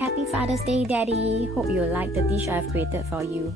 Happy Father's Day, Daddy! Hope you like the dish I've created for you.